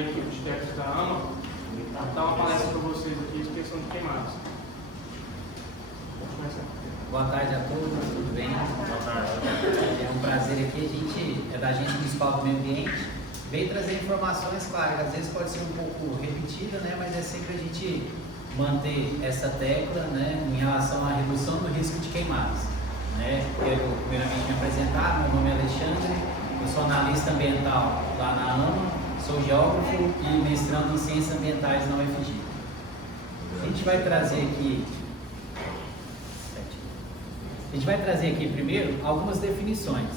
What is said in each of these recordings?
equipe de técnicos da AMA, dar uma palestra para vocês aqui, expressão de queimados. Pode começar. Boa tarde a todos, tudo bem? Boa tarde. É um prazer aqui, a gente é da Agência Municipal do Meio Ambiente, vem trazer informações, claro, que às vezes pode ser um pouco repetida, né, mas é sempre a gente manter essa tecla, né, em relação à redução do risco de queimadas. Né? Quero primeiramente me apresentar, meu nome é Alexandre, eu sou analista ambiental lá na AMA, sou geógrafo e mestrando em ciências ambientais na UFG. A gente vai trazer aqui primeiro algumas definições.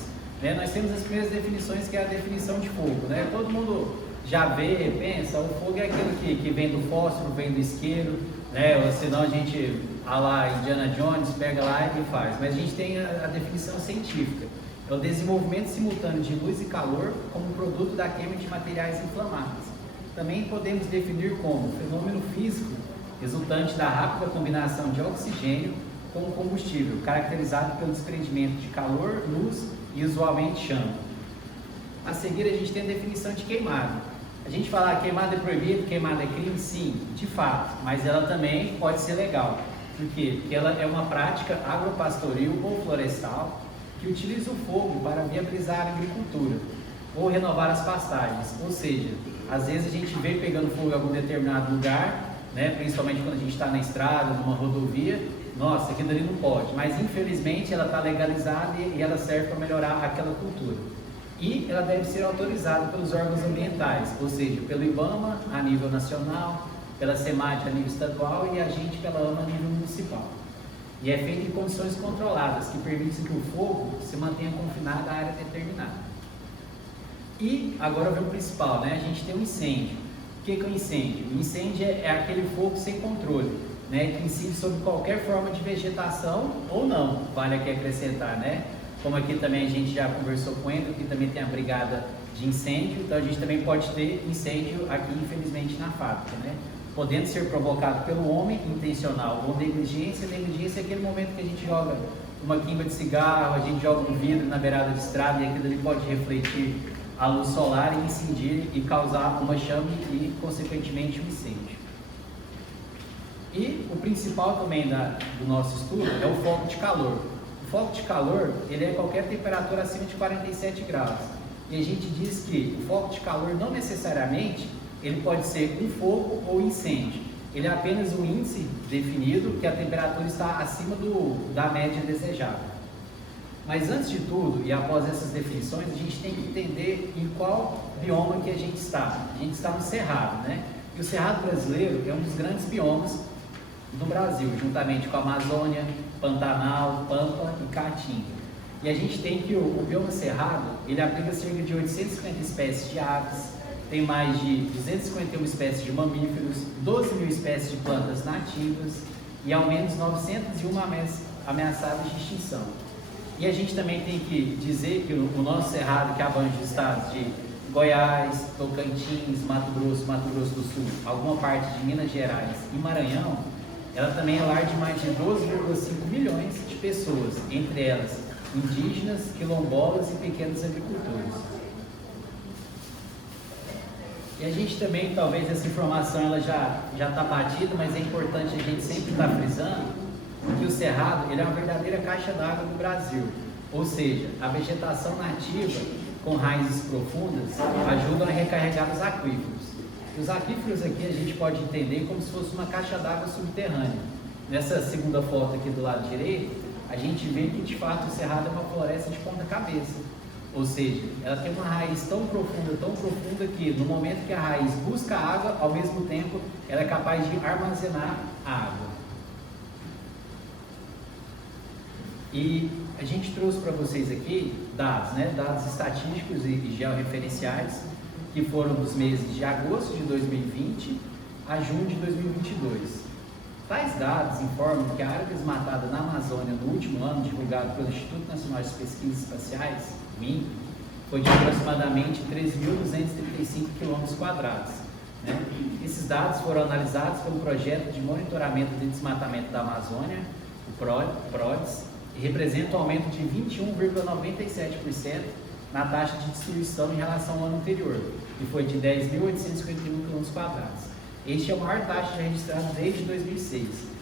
Né? Nós temos as primeiras definições, que é a definição de fogo. Né? Todo mundo já vê, pensa, o fogo é aquilo que vem do fósforo, vem do isqueiro, né? Ou senão a gente, Indiana Jones, pega lá e faz. Mas a gente tem a definição científica. É o desenvolvimento simultâneo de luz e calor como produto da queima de materiais inflamáveis. Também podemos definir como fenômeno físico resultante da rápida combinação de oxigênio com combustível, caracterizado pelo desprendimento de calor, luz e usualmente chama. A seguir, a gente tem a definição de queimada. A gente fala que queimada é proibido, queimada é crime, sim, de fato, mas ela também pode ser legal. Por quê? Porque ela é uma prática agropastoril ou florestal que utiliza o fogo para viabilizar a agricultura ou renovar as pastagens. Ou seja, às vezes a gente vê pegando fogo em algum determinado lugar, né, principalmente quando a gente está na estrada, numa rodovia, nossa, aquilo ali não pode, mas infelizmente ela está legalizada e ela serve para melhorar aquela cultura. E ela deve ser autorizada pelos órgãos ambientais, ou seja, pelo IBAMA a nível nacional, pela SEMAD a nível estadual e a gente pela AMA a nível municipal. E é feito em condições controladas, que permitem que o fogo se mantenha confinado à área determinada. E agora vem o principal, né? A gente tem um incêndio. O que é um incêndio? O incêndio é aquele fogo sem controle, né? Que incide sobre qualquer forma de vegetação ou não, vale aqui acrescentar, né? Como aqui também a gente já conversou com ele, aqui também tem a brigada de incêndio, então a gente também pode ter incêndio aqui, infelizmente, na fábrica, né? Podendo ser provocado pelo homem, intencional ou negligência. Negligência é aquele momento que a gente joga uma quimba de cigarro, a gente joga um vidro na beirada de estrada e aquilo ali pode refletir a luz solar e incidir e causar uma chama e, consequentemente, um incêndio. E o principal também do nosso estudo é o foco de calor. O foco de calor, ele é qualquer temperatura acima de 47 graus. E a gente diz que o foco de calor não necessariamente ele pode ser um fogo ou incêndio. Ele é apenas um índice definido que a temperatura está acima da média desejada. Mas antes de tudo, e após essas definições, a gente tem que entender em qual bioma que a gente está. A gente está no Cerrado, né? E o Cerrado brasileiro é um dos grandes biomas do Brasil, juntamente com a Amazônia, Pantanal, Pampa e Caatinga. E a gente tem que o bioma Cerrado, ele abriga cerca de 850 espécies de aves, tem mais de 251 espécies de mamíferos, 12 mil espécies de plantas nativas e ao menos 901 ameaçadas de extinção. E a gente também tem que dizer que o nosso Cerrado, que abrange os estados de Goiás, Tocantins, Mato Grosso do Sul, alguma parte de Minas Gerais e Maranhão, ela também é lar de mais de 12,5 milhões de pessoas, entre elas indígenas, quilombolas e pequenos agricultores. E a gente também, talvez essa informação ela já está batida, mas é importante a gente sempre estar frisando que o Cerrado ele é uma verdadeira caixa d'água do Brasil. Ou seja, a vegetação nativa com raízes profundas ajudam a recarregar os aquíferos. E os aquíferos aqui a gente pode entender como se fosse uma caixa d'água subterrânea. Nessa segunda foto aqui do lado direito, a gente vê que de fato o Cerrado é uma floresta de ponta cabeça. Ou seja, ela tem uma raiz tão profunda que no momento que a raiz busca água, ao mesmo tempo ela é capaz de armazenar a água. E a gente trouxe para vocês aqui dados, né? Dados estatísticos e georreferenciais que foram dos meses de agosto de 2020 a junho de 2022. Tais dados informam que a área desmatada na Amazônia no último ano, divulgado pelo Instituto Nacional de Pesquisas Espaciais, o INPE, foi de aproximadamente 3.235 km². Né? Esses dados foram analisados pelo Projeto de Monitoramento de Desmatamento da Amazônia, o PRODES, e representam um aumento de 21,97% na taxa de destruição em relação ao ano anterior. que foi de 10.851 km². Este é a maior taxa já registrada desde 2006.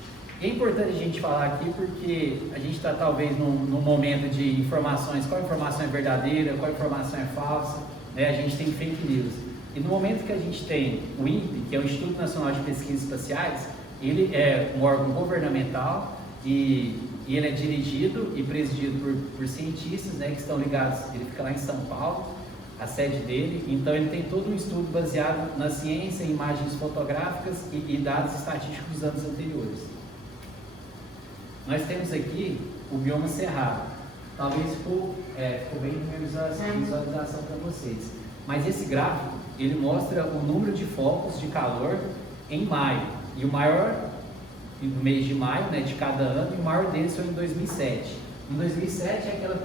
E é importante a gente falar aqui porque a gente está talvez num momento de informações, qual informação é verdadeira, qual informação é falsa, né? A gente tem fake news. E no momento que a gente tem o INPE, que é o Instituto Nacional de Pesquisas Espaciais, ele é um órgão governamental e ele é dirigido e presidido por cientistas, né, que estão ligados, ele fica lá em São Paulo, a sede dele, então ele tem todo um estudo baseado na ciência, em imagens fotográficas e dados estatísticos dos anos anteriores. Nós temos aqui o bioma cerrado, talvez ficou bem na visualização para vocês, mas esse gráfico, ele mostra o número de focos de calor em maio, e o maior no mês de maio, né, de cada ano, e o maior deles foi em 2007. Em 2007 é aquela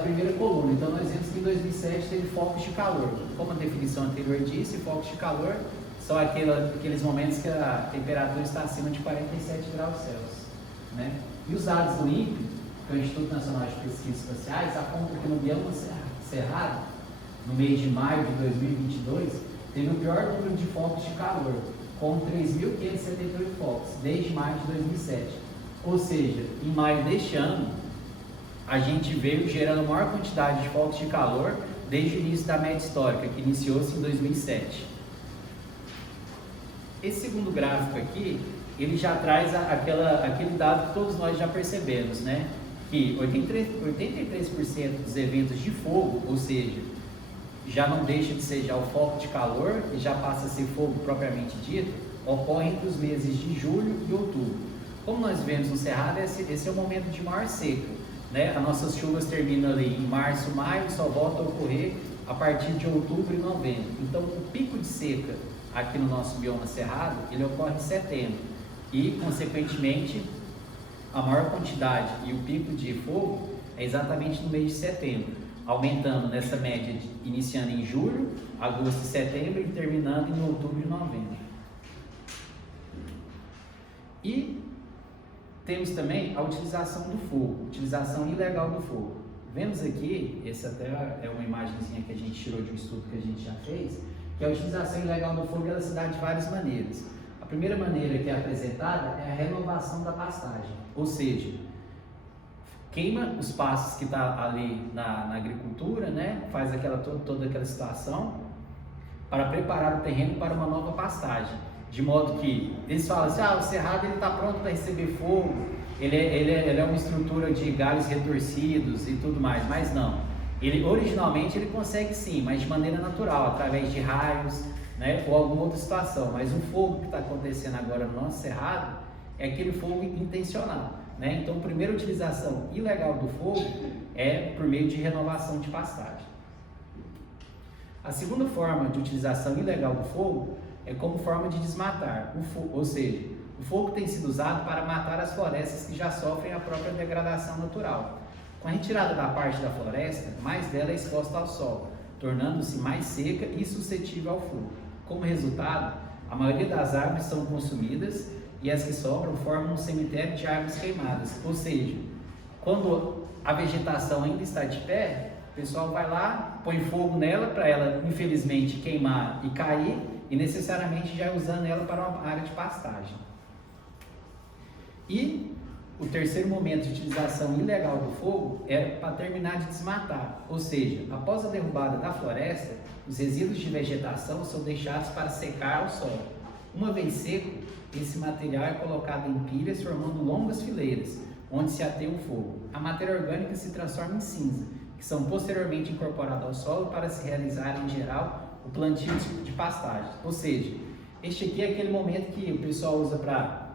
primeira coluna, então nós vemos que em 2007 teve focos de calor. Como a definição anterior disse, focos de calor são aqueles momentos que a temperatura está acima de 47 graus Celsius. Né? E os dados do INPE, que é o Instituto Nacional de Pesquisas Espaciais, apontam que no bioma cerrado, no mês de maio de 2022, teve o pior número de focos de calor, com 3.578 focos, desde maio de 2007. Ou seja, em maio deste ano, a gente veio gerando a maior quantidade de focos de calor desde o início da média histórica, que iniciou-se em 2007. Esse segundo gráfico aqui, ele já traz aquele dado que todos nós já percebemos, né? Que 83% dos eventos de fogo, ou seja, já não deixa de ser já o foco de calor e já passa a ser fogo propriamente dito, ocorre entre os meses de julho e outubro. Como nós vemos no Cerrado, esse é o momento de maior seca, né? As nossas chuvas terminam ali em março, maio, só volta a ocorrer a partir de outubro e novembro. Então, o pico de seca aqui no nosso bioma Cerrado, ele ocorre em setembro e, consequentemente, a maior quantidade e o pico de fogo é exatamente no mês de setembro, aumentando nessa média, iniciando em julho, agosto e setembro e terminando em outubro e novembro. E temos também a utilização do fogo, utilização ilegal do fogo. Vemos aqui, essa até é uma imagenzinha que a gente tirou de um estudo que a gente já fez, que a utilização ilegal do fogo ela se dá de várias maneiras. A primeira maneira que é apresentada é a renovação da pastagem, ou seja, queima os pastos que está ali na agricultura, né? Faz toda aquela situação para preparar o terreno para uma nova pastagem, de modo que eles falam assim, o cerrado está pronto para receber fogo, ele é uma estrutura de galhos retorcidos e tudo mais, mas não, originalmente ele consegue sim, mas de maneira natural, através de raios, né? Ou alguma outra situação, mas o fogo que está acontecendo agora no nosso cerrado é aquele fogo intencional. Né? Então, a primeira utilização ilegal do fogo é por meio de renovação de pastagem. A segunda forma de utilização ilegal do fogo é como forma de desmatar, ou seja, o fogo tem sido usado para matar as florestas que já sofrem a própria degradação natural. Com a retirada da parte da floresta, mais dela é exposta ao sol, tornando-se mais seca e suscetível ao fogo. Como resultado, a maioria das árvores são consumidas e as que sobram formam um cemitério de árvores queimadas, ou seja, quando a vegetação ainda está de pé, o pessoal vai lá, põe fogo nela para ela infelizmente queimar e cair e necessariamente já usando ela para uma área de pastagem. E o terceiro momento de utilização ilegal do fogo é para terminar de desmatar, ou seja, após a derrubada da floresta, os resíduos de vegetação são deixados para secar ao sol. Uma vez seco, esse material é colocado em pilhas formando longas fileiras, onde se ateia o fogo. A matéria orgânica se transforma em cinza, que são posteriormente incorporadas ao solo para se realizar, em geral, o plantio de pastagens. Ou seja, este aqui é aquele momento que o pessoal usa para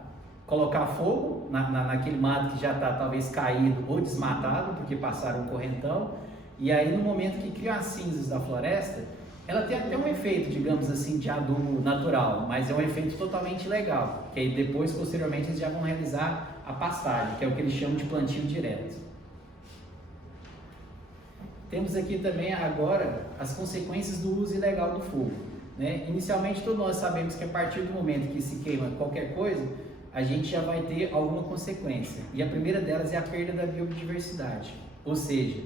colocar fogo naquele mato que já está talvez caído ou desmatado, porque passaram um correntão, e aí no momento que criam as cinzas da floresta, ela tem até um efeito, digamos assim, de adubo natural, mas é um efeito totalmente legal, que aí depois, posteriormente, eles já vão realizar a pastagem, que é o que eles chamam de plantio direto. Temos aqui também agora as consequências do uso ilegal do fogo. Né? Inicialmente, todos nós sabemos que a partir do momento que se queima qualquer coisa, a gente já vai ter alguma consequência. E a primeira delas é a perda da biodiversidade. Ou seja,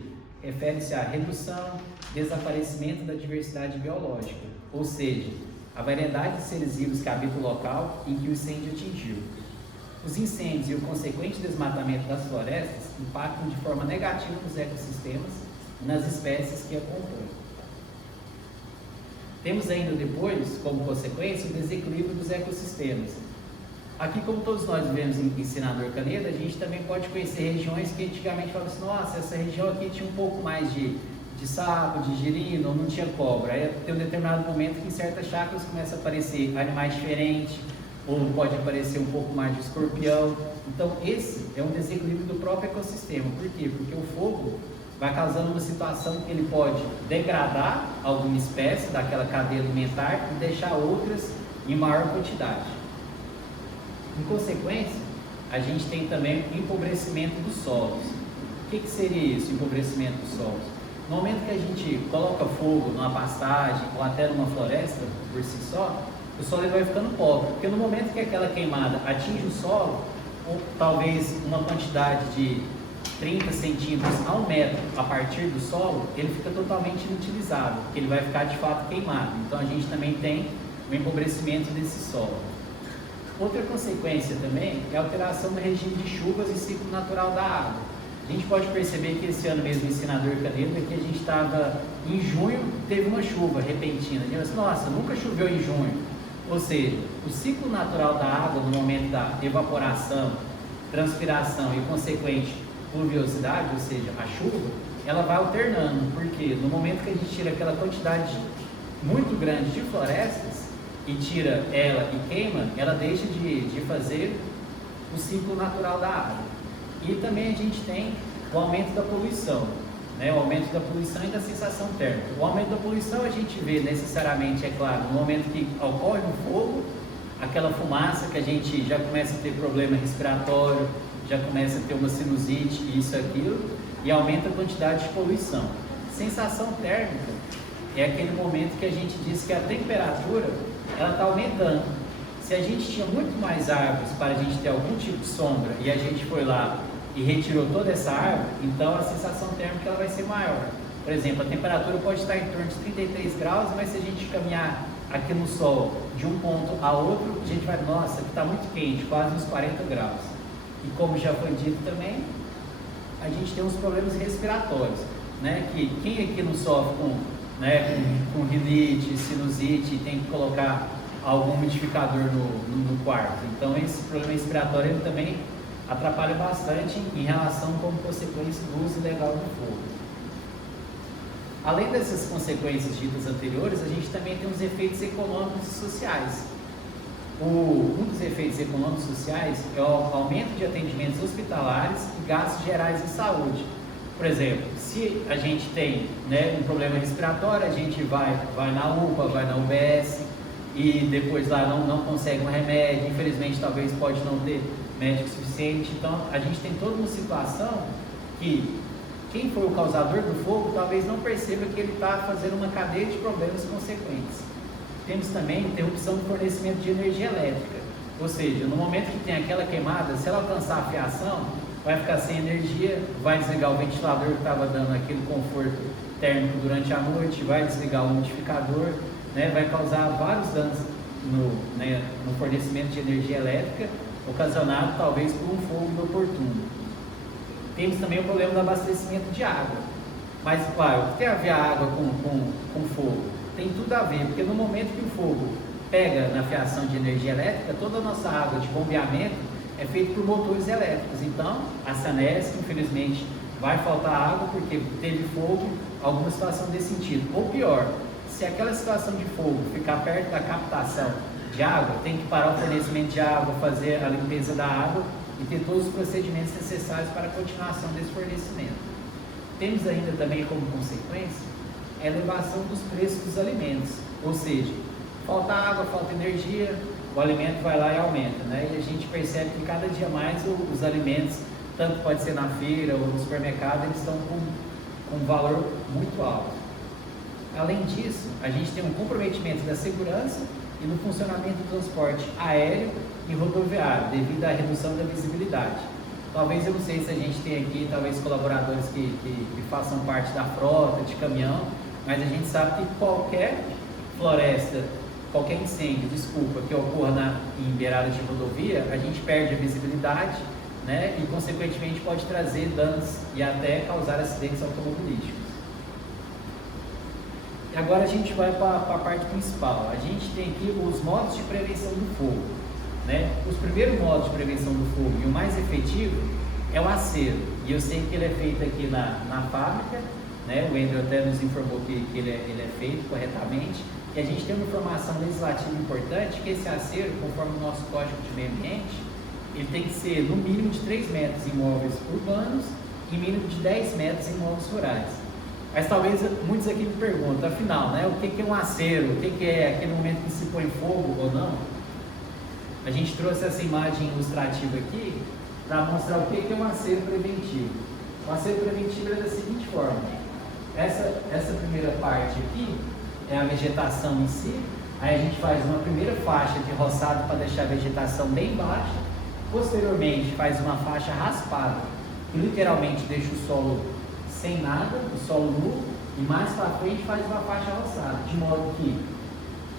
refere-se à redução, desaparecimento da diversidade biológica, ou seja, a variedade de seres vivos que habitam o local em que o incêndio atingiu. Os incêndios e o consequente desmatamento das florestas impactam de forma negativa nos ecossistemas e nas espécies que a compõem. Temos ainda depois, como consequência, o desequilíbrio dos ecossistemas. Aqui, como todos nós vivemos em Senador Canedo, a gente também pode conhecer regiões que antigamente falavam assim, nossa, essa região aqui tinha um pouco mais de sapo, de girino, ou não tinha cobra. Aí tem um determinado momento que em certas chácaras começa a aparecer animais diferentes, ou pode aparecer um pouco mais de escorpião. Então esse é um desequilíbrio do próprio ecossistema. Por quê? Porque o fogo vai causando uma situação que ele pode degradar alguma espécie daquela cadeia alimentar e deixar outras em maior quantidade. Em consequência, a gente tem também o empobrecimento dos solos. O que seria isso, empobrecimento dos solos? No momento que a gente coloca fogo numa pastagem ou até numa floresta por si só, o solo ele vai ficando pobre, porque no momento que aquela queimada atinge o solo, ou talvez uma quantidade de 30 centímetros a 1 metro a partir do solo, ele fica totalmente inutilizado, porque ele vai ficar de fato queimado. Então a gente também tem o empobrecimento desse solo. Outra consequência também é a alteração no regime de chuvas e ciclo natural da água. A gente pode perceber que esse ano mesmo em Senador Canedo, que a gente estava em junho, teve uma chuva repentina. A gente disse, nossa, nunca choveu em junho. Ou seja, o ciclo natural da água no momento da evaporação, transpiração e consequente pluviosidade, ou seja, a chuva, ela vai alternando, porque no momento que a gente tira aquela quantidade muito grande de florestas e tira ela e queima, ela deixa de fazer o ciclo natural da água. E também a gente tem o aumento da poluição, né? O aumento da poluição e da sensação térmica. O aumento da poluição a gente vê necessariamente, é claro, no momento que ocorre um fogo, aquela fumaça que a gente já começa a ter problema respiratório, já começa a ter uma sinusite, isso, aquilo, e aumenta a quantidade de poluição. Sensação térmica é aquele momento que a gente diz que a temperatura ela está aumentando. Se a gente tinha muito mais árvores para a gente ter algum tipo de sombra e a gente foi lá e retirou toda essa árvore, então a sensação térmica ela vai ser maior. Por exemplo, a temperatura pode estar em torno de 33 graus, mas se a gente caminhar aqui no sol de um ponto a outro, a gente vai, nossa, aqui está muito quente, quase uns 40 graus. E como já foi dito também, a gente tem uns problemas respiratórios, né? Que quem aqui não sofre com rinite, sinusite, tem que colocar algum umidificador no quarto. Então esse problema respiratório ele também atrapalha bastante em relação como consequência do uso ilegal do fogo. Além dessas consequências ditas anteriores, a gente também tem os efeitos econômicos e sociais. Um dos efeitos econômicos e sociais é o aumento de atendimentos hospitalares e gastos gerais em saúde. Por exemplo, se a gente tem, né, um problema respiratório, a gente vai na UPA, vai na UBS e depois lá não consegue um remédio, infelizmente talvez pode não ter médico suficiente. Então a gente tem toda uma situação que quem foi o causador do fogo talvez não perceba que ele está fazendo uma cadeia de problemas consequentes. Temos também interrupção do fornecimento de energia elétrica, ou seja, no momento que tem aquela queimada, se ela alcançar a fiação, vai ficar sem energia, vai desligar o ventilador que estava dando aquele conforto térmico durante a noite, vai desligar o umidificador, né, vai causar vários danos no fornecimento de energia elétrica, ocasionado talvez por um fogo inoportuno. Temos também o problema do abastecimento de água, mas claro, o que tem a ver a água com fogo? Tem tudo a ver, porque no momento que o fogo pega na fiação de energia elétrica, toda a nossa água de bombeamento é feita por motores elétricos. Então, a Sanesc, infelizmente, vai faltar água porque teve fogo, alguma situação desse sentido. Ou pior, se aquela situação de fogo ficar perto da captação de água, tem que parar o fornecimento de água, fazer a limpeza da água e ter todos os procedimentos necessários para a continuação desse fornecimento. Temos ainda também como consequência a elevação dos preços dos alimentos, ou seja, falta água, falta energia, o alimento vai lá e aumenta, né? E a gente percebe que cada dia mais os alimentos, tanto pode ser na feira ou no supermercado, eles estão com um valor muito alto. Além disso, a gente tem um comprometimento da segurança e no funcionamento do transporte aéreo e rodoviário, devido à redução da visibilidade. Talvez, eu não sei se a gente tem aqui, talvez colaboradores que façam parte da frota, de caminhão, mas a gente sabe que qualquer floresta, qualquer incêndio, desculpa, que ocorra em beirada de rodovia, a gente perde a visibilidade, né? E consequentemente pode trazer danos e até causar acidentes automobilísticos. E agora a gente vai para a parte principal. A gente tem aqui os modos de prevenção do fogo, né? Os primeiros modos de prevenção do fogo e o mais efetivo é o acero. E eu sei que ele é feito aqui na fábrica, né? O Wendel até nos informou que ele é feito corretamente. E a gente tem uma informação legislativa importante, que esse acero, conforme o nosso Código de Meio Ambiente, ele tem que ser no mínimo de 3 metros em imóveis urbanos e mínimo de 10 metros em imóveis rurais. Mas talvez muitos aqui me perguntam, afinal, né, o que é um acero? O que é aquele momento que se põe fogo ou não? A gente trouxe essa imagem ilustrativa aqui para mostrar o que é um acero preventivo. O acero preventivo é da seguinte forma: essa primeira parte aqui é a vegetação em si. Aí a gente faz uma primeira faixa de roçado para deixar a vegetação bem baixa. Posteriormente faz uma faixa raspada, que literalmente deixa o solo sem nada, o solo nu, e mais para frente faz uma faixa roçada, de modo que,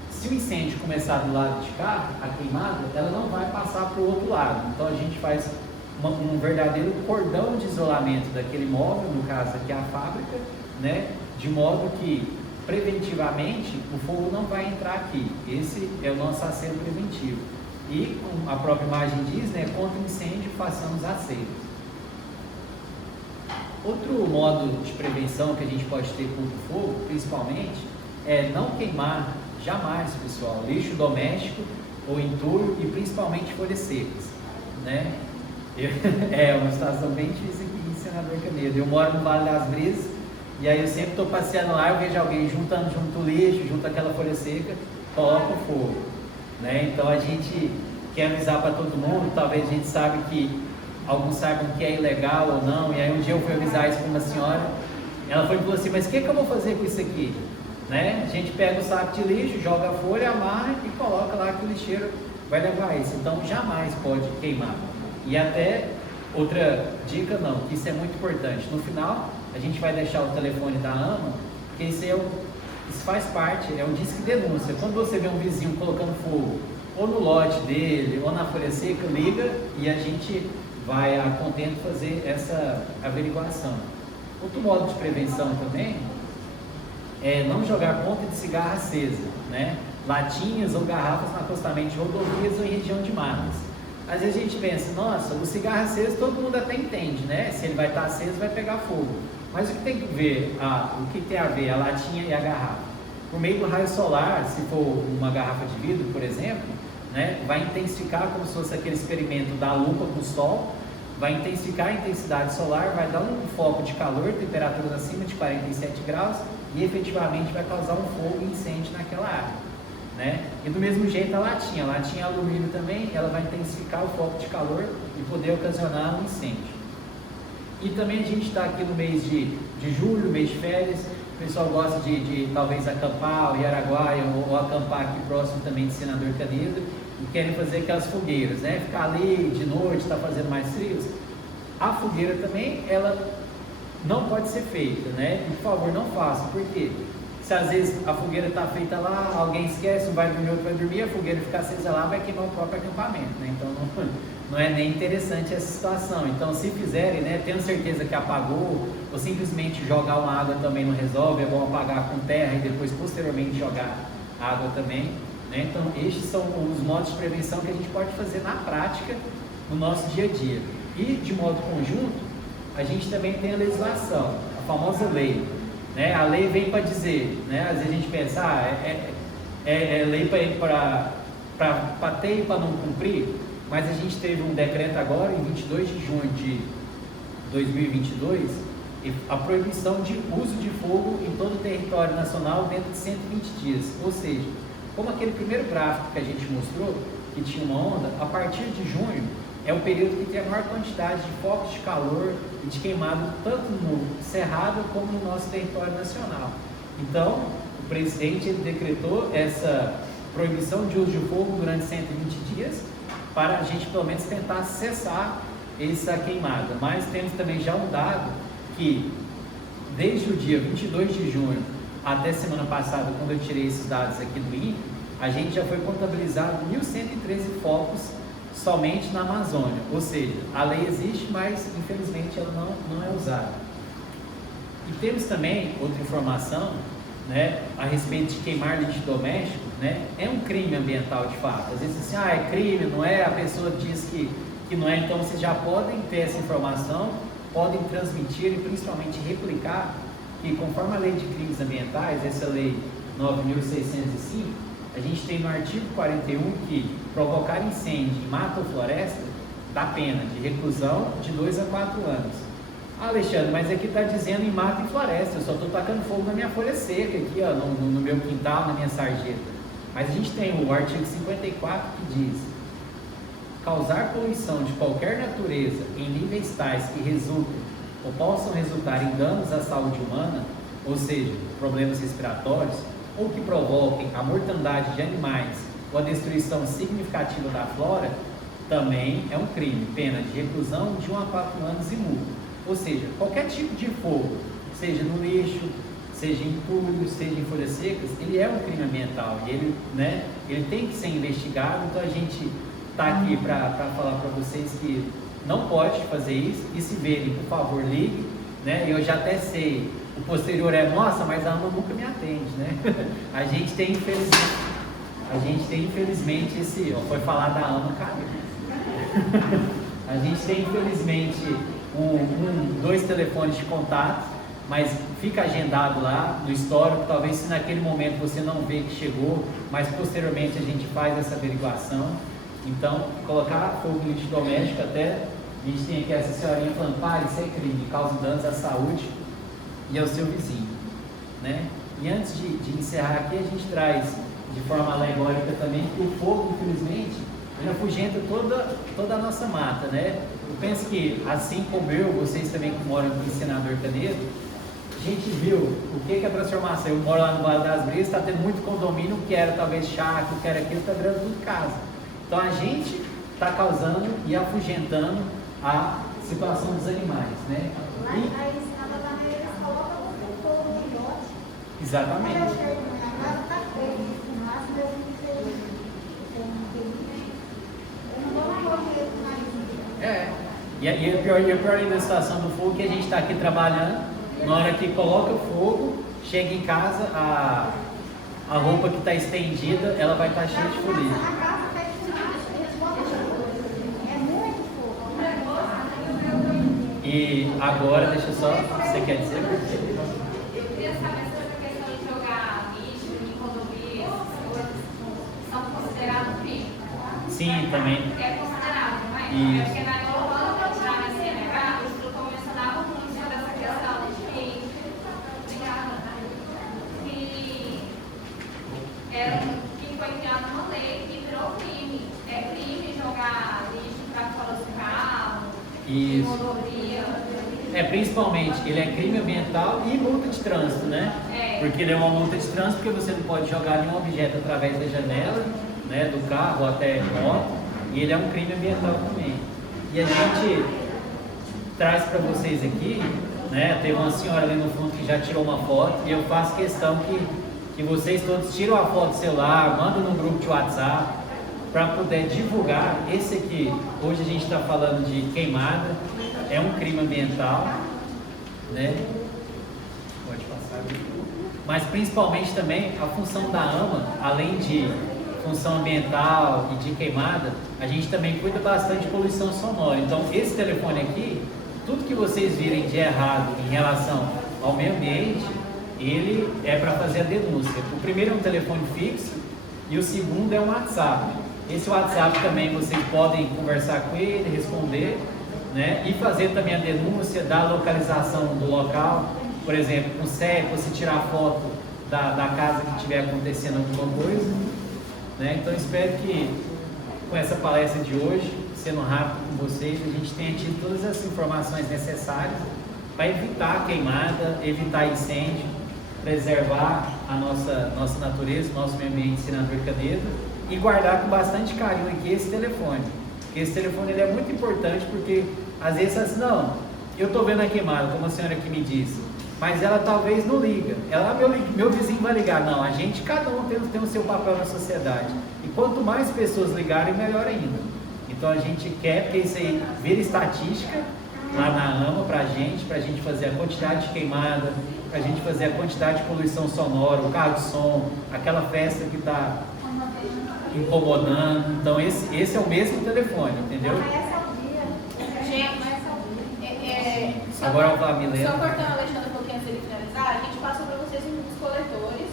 se o incêndio começar do lado de cá, a queimada, ela não vai passar para o outro lado. Então a gente faz um verdadeiro cordão de isolamento daquele imóvel, no caso aqui a fábrica, né? De modo que preventivamente o fogo não vai entrar aqui. Esse é o nosso acero preventivo. E, como a própria imagem diz, né, contra o incêndio façamos aceros. Outro modo de prevenção que a gente pode ter contra o fogo, principalmente, é não queimar jamais, pessoal, lixo doméstico ou entulho, e principalmente folhas secas, né? É uma situação bem difícil aqui em Senador Canedo. Eu moro no Vale das Brisas, e aí eu sempre estou passeando lá, eu vejo alguém juntando junto o lixo, junto aquela folha seca, coloca o fogo, né? Então a gente quer avisar para todo mundo. Talvez a gente sabe que alguns saibam que é ilegal ou não, e aí um dia eu fui avisar isso para uma senhora, ela foi e falou assim, mas o que eu vou fazer com isso aqui? Né? A gente pega o saco de lixo, joga a folha, amarra e coloca lá que o lixeiro vai levar isso. Então jamais pode queimar. E até outra dica, não, que isso é muito importante. No final a gente vai deixar o telefone da AMA, porque isso faz parte, é um disque denúncia. Quando você vê um vizinho colocando fogo ou no lote dele ou na folha seca, liga e a gente vai a contento fazer essa averiguação. Outro modo de prevenção também é não jogar ponta de cigarro acesa, né? Latinhas ou garrafas no acostamento de rodovias ou em região de matas. Às vezes a gente pensa, nossa, o cigarro aceso todo mundo até entende, né? Se ele vai estar aceso, vai pegar fogo. Mas o que tem que ver, o que tem a ver a latinha e a garrafa? Por meio do raio solar, se for uma garrafa de vidro, por exemplo, né, vai intensificar, como se fosse aquele experimento da lupa com o sol, vai intensificar a intensidade solar, vai dar um foco de calor, temperaturas acima de 47 graus, e efetivamente vai causar um fogo e incêndio naquela área, né? E do mesmo jeito a latinha alumínio também, ela vai intensificar o foco de calor e poder ocasionar um incêndio. E também a gente está aqui no mês de julho, mês de férias, o pessoal gosta de talvez acampar em Araguaia ou acampar aqui próximo também de Senador Canedo, e querem fazer aquelas fogueiras, né? Ficar ali de noite, está fazendo mais frios. A fogueira também, ela não pode ser feita, né? E, por favor, não faça, porque se às vezes a fogueira está feita lá, alguém esquece, um vai dormir, outro vai dormir, a fogueira ficar acesa lá, vai queimar o próprio acampamento, né? Então não é nem interessante essa situação. Então, se fizerem, né, tendo certeza que apagou, ou simplesmente jogar uma água também não resolve, é bom apagar com terra e depois posteriormente jogar água também. Então, estes são os modos de prevenção que a gente pode fazer na prática no nosso dia a dia. E, de modo conjunto, a gente também tem a legislação, a famosa lei, né? A lei vem para dizer, né? Às vezes a gente pensa, é lei para ter e para não cumprir, mas a gente teve um decreto agora, em 22 de junho de 2022, a proibição de uso de fogo em todo o território nacional dentro de 120 dias, ou seja, como aquele primeiro gráfico que a gente mostrou, que tinha uma onda, a partir de junho é o período que tem a maior quantidade de focos de calor e de queimado, tanto no Cerrado como no nosso território nacional. Então, o presidente ele decretou essa proibição de uso de fogo durante 120 dias, para a gente pelo menos tentar cessar essa queimada. Mas temos também já um dado que desde o dia 22 de junho até semana passada, quando eu tirei esses dados aqui do INPE, a gente já foi contabilizado 1.113 focos somente na Amazônia. Ou seja, a lei existe, mas infelizmente ela não é usada. E temos também outra informação, né, a respeito de queimar lixo doméstico, né, é um crime ambiental de fato. Às vezes assim, é crime, não é? A pessoa diz que não é, então vocês já podem ter essa informação, podem transmitir e principalmente replicar que conforme a lei de crimes ambientais, essa lei 9.605, a gente tem no artigo 41 que provocar incêndio em mata ou floresta dá pena de reclusão de 2 a 4 anos. Ah, Alexandre, mas aqui está dizendo em mata e floresta, eu só estou tacando fogo na minha folha seca aqui, ó, no meu quintal, na minha sarjeta. Mas a gente tem o artigo 54 que diz: causar poluição de qualquer natureza em níveis tais que resultem ou possam resultar em danos à saúde humana, ou seja, problemas respiratórios, ou que provoquem a mortandade de animais ou a destruição significativa da flora, também é um crime, pena de reclusão de 1 a 4 anos e multa. Ou seja, qualquer tipo de fogo, seja no lixo, seja em entulho, seja em folhas secas, ele é um crime ambiental e ele, né, ele tem que ser investigado. Então a gente está aqui para falar para vocês que não pode fazer isso, e se verem, por favor, ligue, né? Eu já até sei, o posterior é, nossa, mas a AMA nunca me atende, né? A gente tem infelizmente esse, ó, foi falar da AMA, caiu. A gente tem infelizmente dois telefones de contato, mas fica agendado lá no histórico. Talvez se naquele momento você não vê que chegou, mas posteriormente a gente faz essa averiguação. Então, colocar fogo em lixo doméstico, até a gente tem aqui essa senhorinha falando, pare, isso é crime, causa danos à saúde e ao seu vizinho, né? E antes de encerrar aqui, a gente traz de forma alegórica também que o fogo, infelizmente, ele afugenta toda a nossa mata, né? Eu penso que, assim como eu, vocês também que moram aqui em Senador Canedo, a gente viu o que é a transformação. Eu moro lá no Vale das Brisas, está tendo muito condomínio que era talvez chácara, que era aquilo, está virando tudo casa. Então a gente está causando e afugentando a situação dos animais, né? Exatamente. E a pior ainda da situação do fogo é que a gente está aqui trabalhando, na hora que coloca o fogo, chega em casa, a roupa que está estendida, ela vai estar cheia de fuligem. E agora, deixa só, você quer dizer? Eu queria saber se essa questão de jogar lixo em condomínios são considerados crime. Sim, também. É considerado, não é? Isso. Porque na Europa, quando eu tirava a CNH, o instrutor mencionava muito sobre essa questão que foi criada uma lei que virou crime. É crime jogar lixo para fora do carro, em rodovia. Principalmente, ele é crime ambiental e multa de trânsito, né? Porque ele é uma multa de trânsito porque você não pode jogar nenhum objeto através da janela, né, do carro ou até moto, e ele é um crime ambiental também. E a gente traz para vocês aqui, né, tem uma senhora ali no fundo que já tirou uma foto, e eu faço questão que vocês todos tiram a foto do celular, mandam no grupo de WhatsApp, para poder divulgar. Esse aqui, hoje a gente está falando de queimada, é um crime ambiental, né? Pode passar aqui. Mas principalmente também a função da AMA, além de função ambiental e de queimada, a gente também cuida bastante de poluição sonora. Então esse telefone aqui, tudo que vocês virem de errado em relação ao meio ambiente, ele é para fazer a denúncia. O primeiro é um telefone fixo e o segundo é um WhatsApp. Esse WhatsApp também vocês podem conversar com ele, responder, né? E fazer também a denúncia da localização do local. Por exemplo, com CEP, você tirar foto da casa que estiver acontecendo alguma coisa, né? Então espero que com essa palestra de hoje, sendo rápido com vocês, a gente tenha tido todas as informações necessárias para evitar queimada, evitar incêndio, preservar a nossa natureza, nosso meio ambiente, Senador Canedo, e guardar com bastante carinho aqui esse telefone. Porque esse telefone ele é muito importante porque às vezes assim, não, eu estou vendo a queimada, como a senhora aqui me disse, mas ela talvez não liga. Ela, meu vizinho vai ligar. Não, a gente, cada um tem o seu papel na sociedade. E quanto mais pessoas ligarem, melhor ainda. Então a gente quer que isso aí vire estatística lá na AMA pra gente fazer a quantidade de queimada, pra gente fazer a quantidade de poluição sonora, o carro de som, aquela festa que está incomodando. Então esse é o mesmo telefone, entendeu? Gente, agora eu vou falar, Milena. Só cortando a Alexandre um pouquinho antes de finalizar, a gente passou para vocês uns coletores.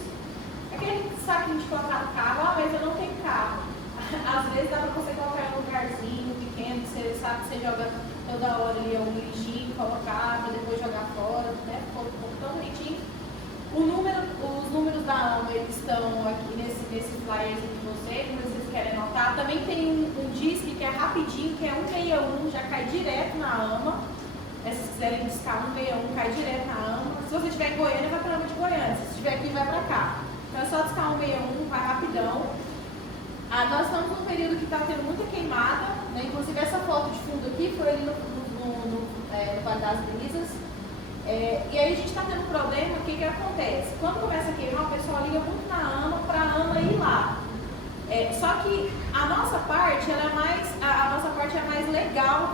Aquele saco que a gente colocar no carro, mas eu não tenho carro. Às vezes dá para você colocar em um lugarzinho pequeno, você sabe que você joga toda hora ali um lixinho, colocar, para depois jogar fora, né? Ficou tão bonitinho. Os números da AMA, eles estão aqui nesse flyer de vocês, se vocês querem anotar. Também tem um disque que é rapidinho, que é 161, já cai direto na AMA. Se vocês quiserem buscar 161, cai direto na AMA. Se você estiver em Goiânia, vai para a AMA de Goiânia. Se estiver aqui, vai para cá. Então é só buscar 161, vai rapidão. Nós estamos num período que está tendo muita queimada, né? Inclusive essa foto de fundo aqui foi ali no Vale das Brisas. E aí a gente está tendo um problema, o que acontece? Quando começa a queimar, o pessoal liga muito na AMA para a AMA ir lá. Só que a nossa parte, a nossa parte é mais legal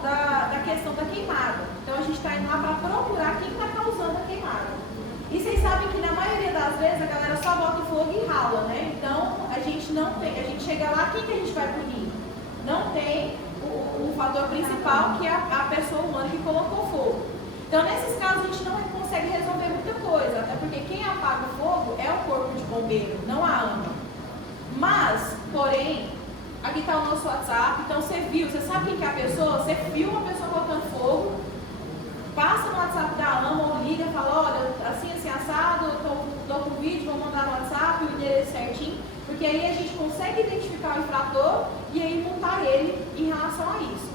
da questão da queimada. Então a gente está indo lá para procurar quem está causando a queimada. E vocês sabem que na maioria das vezes a galera só bota o fogo e rala, né? Então a gente não tem, a gente chega lá, quem que a gente vai punir? Não tem o fator principal, que é a pessoa humana que colocou fogo. Então nesses casos a gente não consegue resolver muita coisa, até porque quem apaga o fogo é o corpo de bombeiro, não a AMA. Mas, porém, aqui está o nosso WhatsApp, então você viu, você sabe quem que é a pessoa, você viu uma pessoa colocando fogo, passa no WhatsApp da AMA ou liga e fala, olha, assim assado, eu estou com o vídeo, vou mandar no WhatsApp o endereço certinho, porque aí a gente consegue identificar o infrator e aí multar ele em relação a isso.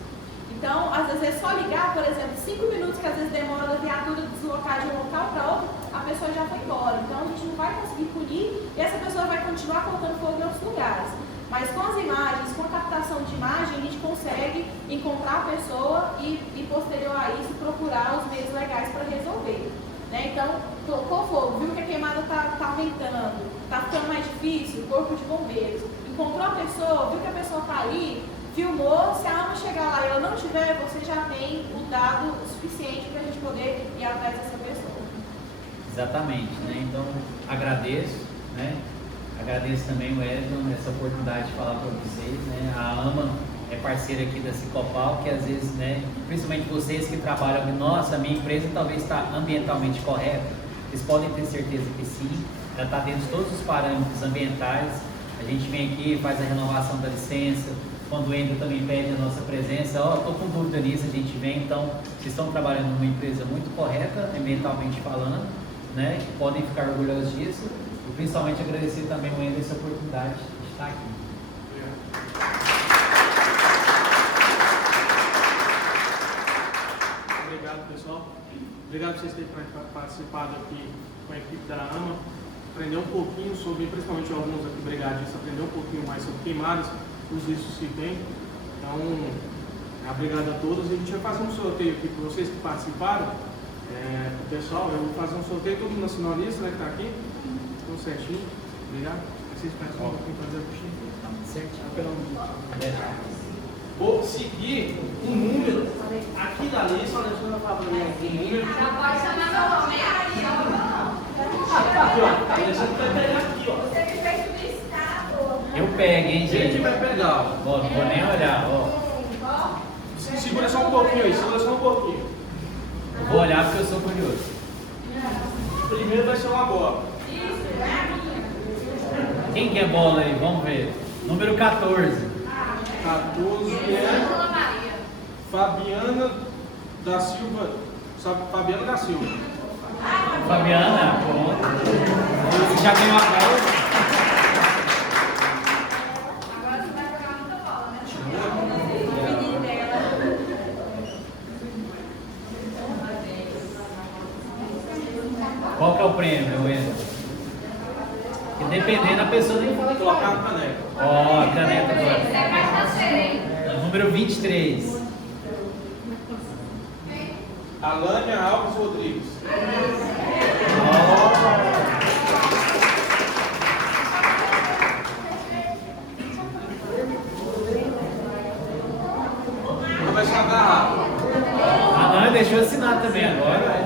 Então, às vezes é só ligar, por exemplo, 5 minutos que às vezes demora a viatura deslocar de um local para outro, a pessoa já foi embora. Então a gente não vai conseguir punir e essa pessoa vai continuar colocando fogo em outros lugares. Mas com as imagens, com a captação de imagem, a gente consegue encontrar a pessoa e posterior a isso, procurar os meios legais para resolver. Né? Então, colocou fogo, viu que a queimada está aumentando, está ficando mais difícil, corpo de bombeiros. Encontrou a pessoa, viu que a pessoa está ali, filmou, se a AMA chegar lá e ela não tiver, você já tem o dado suficiente para a gente poder ir atrás dessa pessoa. Exatamente, né? Então agradeço, né? Agradeço também o Edson, essa oportunidade de falar para vocês, né? A AMA é parceira aqui da Cicopal, que às vezes, né, principalmente vocês que trabalham, nossa, minha empresa talvez está ambientalmente correta, vocês podem ter certeza que sim, ela está dentro de todos os parâmetros ambientais. A gente vem aqui, faz a renovação da licença, quando o Ender também pede a nossa presença, estou com dúvida nisso, a gente vem. Então, vocês estão trabalhando numa empresa muito correta, ambientalmente falando, né, que podem ficar orgulhosos disso, e principalmente agradecer também ao Ender essa oportunidade de estar aqui. Obrigado, pessoal. Obrigado por vocês terem participado aqui com a equipe da AMA, aprender um pouquinho sobre, principalmente alguns aqui brigadistas, aprender um pouquinho mais sobre queimadas, os riscos que tem. Então, obrigado a todos. A gente vai fazer um sorteio aqui para vocês que participaram. Pessoal, eu vou fazer um sorteio, todo mundo assinou a lista, né, que está aqui. Tudo certinho. Obrigado. Vocês pensam um pouquinho fazer a puxinha? Certinho, pelo menos. Vou seguir um número aqui da lista. Olha, deixa eu falar para mim aqui um número. Já pode chamar meu nome, Aqui, ó. Alexandre vai pegar aqui, ó. Você me fez turistar, Eu pego, hein, gente? A gente vai pegar, ó. Ó, não vou nem olhar, ó. Segura só um pouquinho aí, segura só um pouquinho. Eu vou olhar porque eu sou curioso. Primeiro vai ser uma bola. Quem que é bola aí? Vamos ver. Número 14. 14 é Fabiana da Silva. Fabiana da Silva. Fabiana, pronto. Você já ganhou a bola? Agora você vai jogar muita bola, né? O menino dela. Qual que é o prêmio, Wendel? Que dependendo, a pessoa nem fala que Colocar vai. a caneca. Ó, a caneta Isso agora. é quarta-feira, hein? Número 23. Alânia Alves Rodrigues. Não vai chamar rápido. Ah, não, deixou assinar também agora.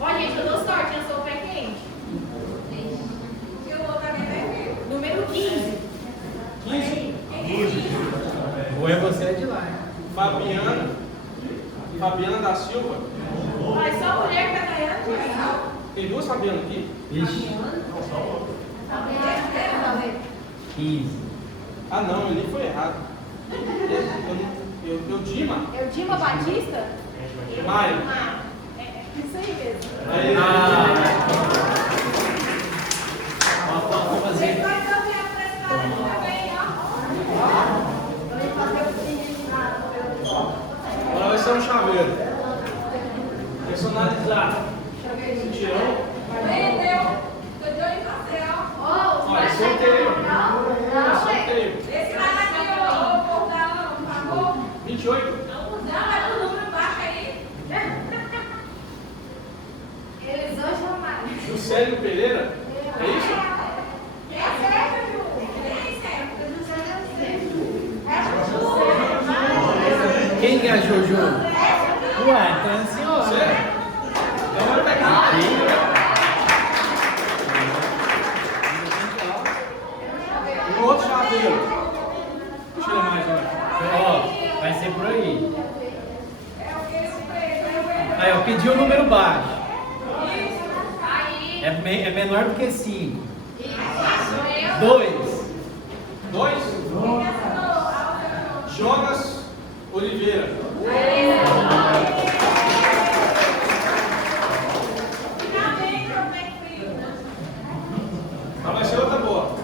Ó, gente, eu dou sorte, eu sou o pé quente. Número 15. 15. Ou é você de lá. Fabiana da Silva. Mas só mulher que tá ganhando. Tem duas Fabianas aqui? Ixi, 15. Ah não, ele foi errado. Eu Dima. É o Dima Batista? Mário. É isso aí mesmo. Vamos fazer. Agora vai ser um chaveiro. Personalizado. Você tirou? Olha, sorteio. Sorteio. 28. Juscelio Pereira. É isso? Quem que é a Jojo? Ué, então é a senhora. Sério? Então vai pegar. Um outro chaveiro. Tira mais, olha. Ó, vai ser por aí. Aí, eu pedi um número baixo. É menor do que 5. 2. 2. Jonas Oliveira. Então vai ser outra boa.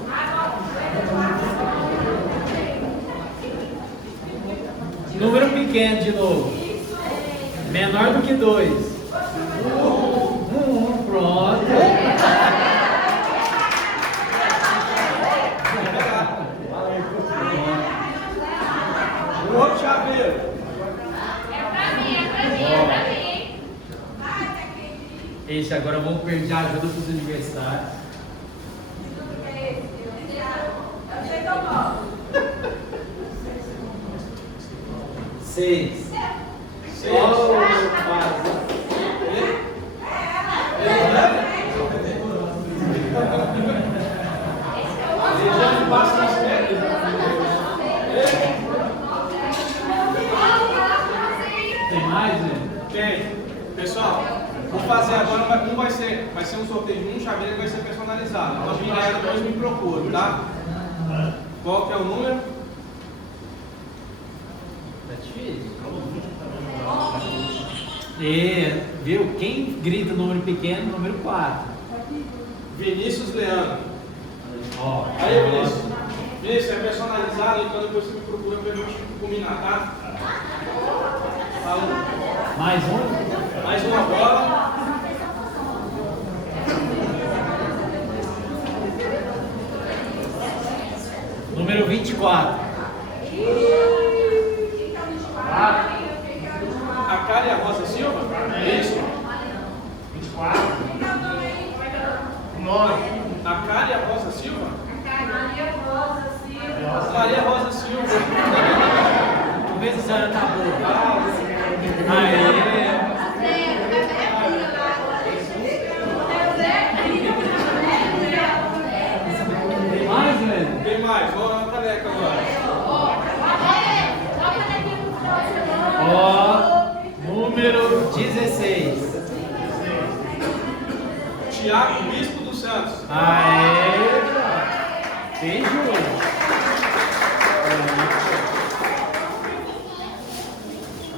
Número pequeno de novo. Menor do que 2. Pronto. Um outro chaveiro. Esse agora vamos perder a ajuda para os universitários. Seis. Tem mais, né? Tem. Pessoal, vou fazer agora, vai ser um sorteio de um chaveiro que vai ser personalizado. Então quem ganhar depois me procura, tá? Qual que é o número? Tá difícil. Viu? Quem grita número pequeno, número 4. Vinícius Leandro. Ó. Aí, Vinícius. Vinícius, é personalizado, então depois você me procura pra gente combinar, tá? Falou. Mais um? Mais uma bola. Número 24. A Cária Rosa Silva? Isso. 24. 9. A Cária Rosa Silva? Nossa. Maria Rosa Silva. Vamos ver se a senhora tá boa. Aê! Tem mais, velho? Tem mais? Vamos na caneca agora. Ó, número 16. Tiago Bispo dos Santos. Aê! Tem jogo.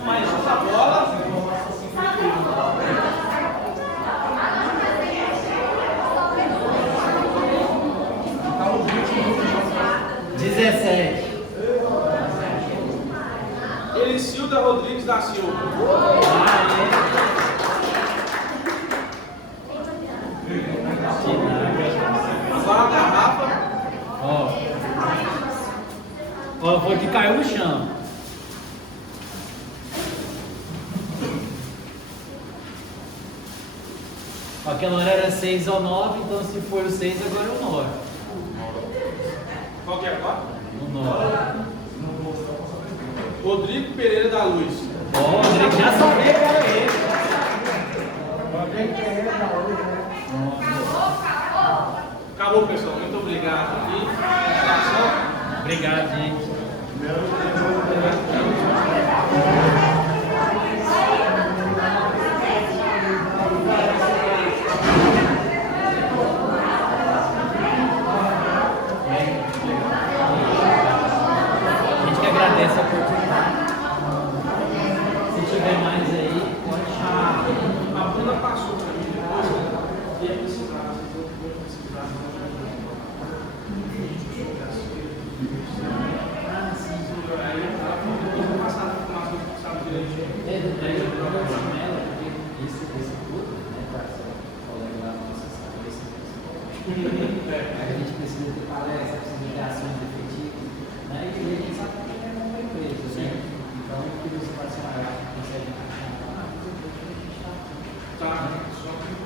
Mais uma bola. Elicilda Rodrigues da Silva. Agora a garrafa. Ó, foi que caiu no chão. aquela hora era 6 ou 9, então se for o 6, agora é o 9. Qual que é agora? O 9. Rodrigo Pereira da Luz. Ó, o Rodrigo já sabia que era ele. Acabou, pessoal. Muito obrigado aqui. Obrigado, gente. A gente que agradece a oportunidade. Se tiver mais aí, pode chamar. A Bruna passou para mim depois, e é precisar, vocês vão precisar aí ela falou que depois eu passar a informação que sabe direitinho. Esse tudo, né, para ser colega lá na nossa cabeça. A gente precisa ter palestra, precisa ter ações efetivas, né? E a gente sabe que é uma empresa, né? Então, o que você faz consegue encaixar?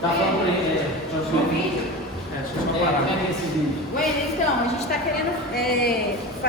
Tá falando aí, No vídeo? Só parar. como é que é esse vídeo? Wayne, então, a gente está querendo